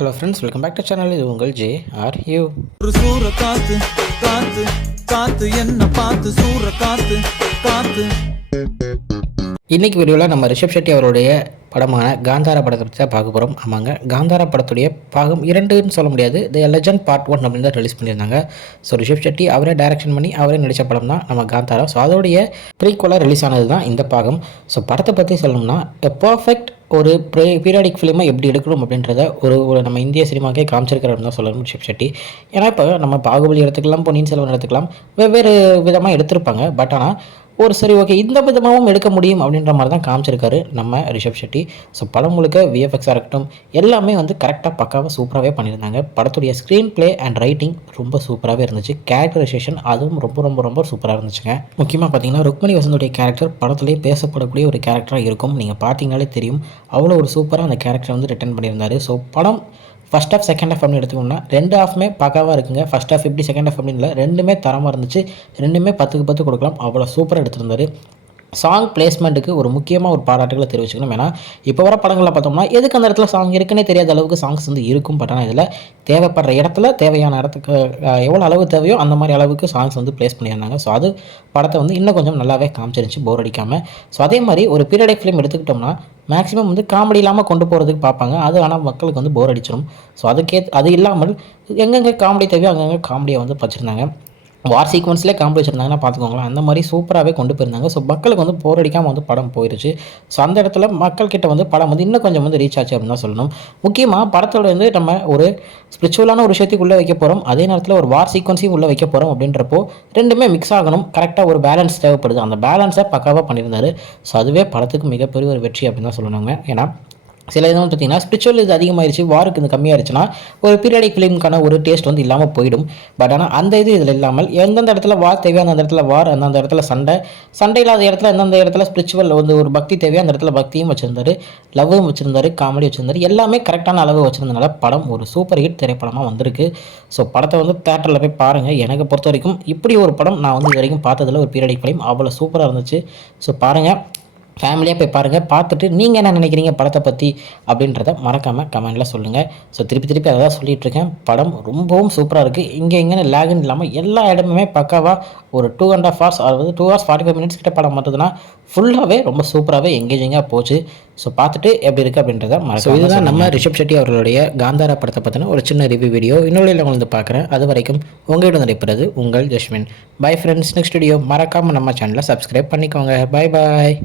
Hello friends, welcome back to channel. இது உங்கள் JRU. ஒரு சூற காத்து காத்து காத்து என்ன பார்த்து சூற காத்து காத்து. இன்றைக்கி வீடியோவில் நம்ம ரிஷப் ஷெட்டி அவருடைய படமான காந்தாரா படத்தை பற்றி தான் பார்க்க போகிறோம். ஆமாங்க, காந்தாரா படத்துடைய பாகம் 2ன்னு சொல்ல முடியாது, தி லெஜண்ட் பார்ட் 1 அப்படின்னு தான் ரிலீஸ் பண்ணியிருந்தாங்க. ஸோ ரிஷப் ஷெட்டி அவரே டைரக்ஷன் பண்ணி அவரே நடித்த படம் தான் நம்ம காந்தாரா. ஸோ அதோடைய ப்ரீக்வலாக ரிலீஸ் ஆனது தான் இந்த பாகம். ஸோ படத்தை பற்றி சொல்லணும்னா பர்ஃபெக்ட் ஒரு பீரியாடிக் ஃபிலிமை எப்படி எடுக்கணும் அப்படின்றத ஒரு நம்ம இந்திய சினிமாக்கே காமிச்சிருக்கிறோம் தான் சொல்லணும் ரிஷப் ஷெட்டி. ஏன்னா இப்போ நம்ம பாகுபலி எடுத்துக்கலாம், பொன்னியின் செல்வன் எடுத்துக்கலாம், வெவ்வேறு விதமாக எடுத்திருப்பாங்க. பட் ஆனால் சரி ஓகே இந்த விதமாகவும் எடுக்க முடியும் அப்படின்ற மாதிரி தான் காமிச்சிருக்காரு நம்ம ரிஷப் ஷெட்டி. ஸோ படம் முழுக்க விஎஃப்எக்ஸாக இருக்கட்டும் எல்லாமே பக்காவாக சூப்பராகவே பண்ணியிருந்தாங்க. படத்துடைய ஸ்க்ரீன் ப்ளே அண்ட் ரைட்டிங் ரொம்ப சூப்பராகவே இருந்துச்சு. கேரக்டரைசேஷன் அதுவும் ரொம்ப ரொம்ப ரொம்ப சூப்பராக இருந்துச்சுங்க. முக்கியமாக பார்த்தீங்கன்னா ருக்மணி வசந்துடைய கேரக்டர் படத்துலேயே பேசப்படக்கூடிய ஒரு கேரக்டராக இருக்கும். நீங்கள் பார்த்தீங்கனாலே தெரியும், அவ்வளோ ஒரு சூப்பராக அந்த கேரக்டரை ரிட்டர்ன் பண்ணியிருந்தார். ஸோ படம் ஃபஸ்ட் ஹாஃப் செகண்ட் ஹாஃப் அப்படின்னு எடுத்துக்கோங்கன்னா 2 ஹாஃப்மே பக்காவாக இருக்குங்க. ஃபஸ்ட் ஹாஃப் எப்படி செகண்ட் ஹாஃப் அப்படின்னு இல்லை, ரெண்டுமே தரமாக இருந்துச்சு. ரெண்டுமே 10க்கு 10 கொடுக்கலாம், அவ்வளோ சூப்பராக எடுத்திருந்தார். சாங் பிளேஸ்மெண்ட்டுக்கு ஒரு முக்கியமாக ஒரு பாராட்டுகளை தெரிவிச்சுக்கணும். ஏன்னா இப்போ வர படங்களில் பார்த்தோம்னா எதுக்கு அந்த இடத்துல சாங் இருக்குன்னே தெரியாத அளவுக்கு சாங்ஸ் இருக்கும். பட் ஆனால் இதில் தேவைப்படுற இடத்துல தேவையான இடத்துக்கு எவ்வளோ அளவு தேவையோ அந்த மாதிரி அளவுக்கு சாங்ஸ் ப்ளேஸ் பண்ணியிருந்தாங்க. ஸோ அது படத்தை இன்னும் கொஞ்சம் நல்லாவே காமிச்சிருந்துச்சு, போர் அடிக்காமல். ஸோ அதே மாதிரி ஒரு பீரியடிக் ஃபிலிம் எடுத்துக்கிட்டோம்னா மேக்ஸிமம் காமெடி இல்லாமல் கொண்டு போகிறதுக்கு பார்ப்பாங்க. அது ஆனால் மக்களுக்கு போர் அடிச்சிடும். ஸோ அது இல்லாமல் எங்கெங்கே காமெடி தேவையோ அங்கங்கே காமெடியை வச்சுருந்தாங்க. வார் சீக்வன்ஸ்லேயே காமெடி வச்சுருந்தாங்கன்னா பார்த்துக்கோங்களேன். அந்த மாதிரி சூப்பராகவே கொண்டு போயிருந்தாங்க. ஸோ மக்களுக்கு போர் அடிக்காமல் படம் போயிடுச்சு. ஸோ அந்த இடத்துல மக்கள்கிட்ட படம் இன்னும் கொஞ்சம் ரீச் ஆச்சு அப்படின்னு தான் சொல்லணும். முக்கியமாக படத்தோட நம்ம ஒரு ஸ்பிரிச்சுவலான ஒரு விஷயத்துக்கு உள்ளே வைக்க போகிறோம், அதே நேரத்தில் ஒரு வார் சீக்வன்ஸையும் உள்ளே வைக்க போகிறோம். அப்படின்றப்போ ரெண்டுமே மிக்ஸ் ஆகணும், கரெக்டாக ஒரு பேலன்ஸ் தேவைப்படுது. அந்த பேலன்ஸை பக்காவாக பண்ணியிருந்தார். ஸோ அதுவே படத்துக்கு மிகப்பெரிய ஒரு வெற்றி அப்படின்னு தான் சொல்லணுங்க. ஏன்னா சில இதுவும் பார்த்தீங்கன்னா ஸ்பிரிச்சுவல் இது அதிகமாகிடுச்சு, வாருக்கு கம்மியாகிடுச்சுன்னா ஒரு பீரியாடிக் ஃபிலிமுக்கான ஒரு டேஸ்ட் இல்லாமல் போயிடும். பட் ஆனால் அந்த இது இதில் இல்லாமல் எந்தெந்த இடத்துல வார் தேவையோ அந்த இடத்துல வார், அந்தந்த இடத்துல சண்டை இல்லாத இடத்துல எந்தெந்த இடத்துல ஸ்பிரிச்சுவல் ஒரு பக்தி தேவையோ அந்த இடத்துல பக்தியும் வச்சுருந்தாரு, லவ்வும் வச்சுருந்தாரு, காமெடி வச்சுருந்தாரு. எல்லாமே கரெக்டான அளவு வச்சுருந்தனால படம் ஒரு சூப்பர் ஹிட் திரைப்படமாக வந்திருக்கு. ஸோ படத்தை தேட்டரில் போய் பாருங்கள். எனக்கு பொறுத்த வரைக்கும் இப்படி ஒரு படம் நான் இது வரைக்கும் பார்த்ததில் ஒரு பீரியாடிக் ஃபிலிம் அவ்வளோ சூப்பராக இருந்துச்சு. ஸோ பாருங்கள், ஃபேமிலியாக போய் பாருங்கள். பார்த்துட்டு நீங்கள் என்ன நினைக்கிறீங்க படத்தை பற்றி அப்படின்றத மறக்காமல் கமெண்டில் சொல்லுங்கள். ஸோ திருப்பி அதை தான் சொல்லிகிட்ருக்கேன். படம் ரொம்பவும் சூப்பராக இருக்குது. இங்கே லேகுன்னு இல்லாமல் எல்லா இடமுமே பக்காவாக ஒரு 2.5 hours அதாவது 2 hours 45 minutes கிட்ட படம் பார்த்ததுன்னா ஃபுல்லாகவே ரொம்ப சூப்பராகவே எங்கேஜிங்காக போச்சு. ஸோ பார்த்துட்டு எப்படி இருக்குது அப்படின்றத மறக்காம. இதுதான் நம்ம ரிஷப் ஷெட்டி அவர்களுடைய காந்தாரா படத்தை பற்றின ஒரு சின்ன ரிவ்யூ வீடியோ. இன்னொரு பார்க்குறேன். அது வரைக்கும் உங்கள்கிட்ட நடைபெறது உங்கள் Jasmine. Bye friends. Next video மறக்காமல் நம்ம சேனலை சப்ஸ்கிரைப் பண்ணிக்கோங்க. Bye bye.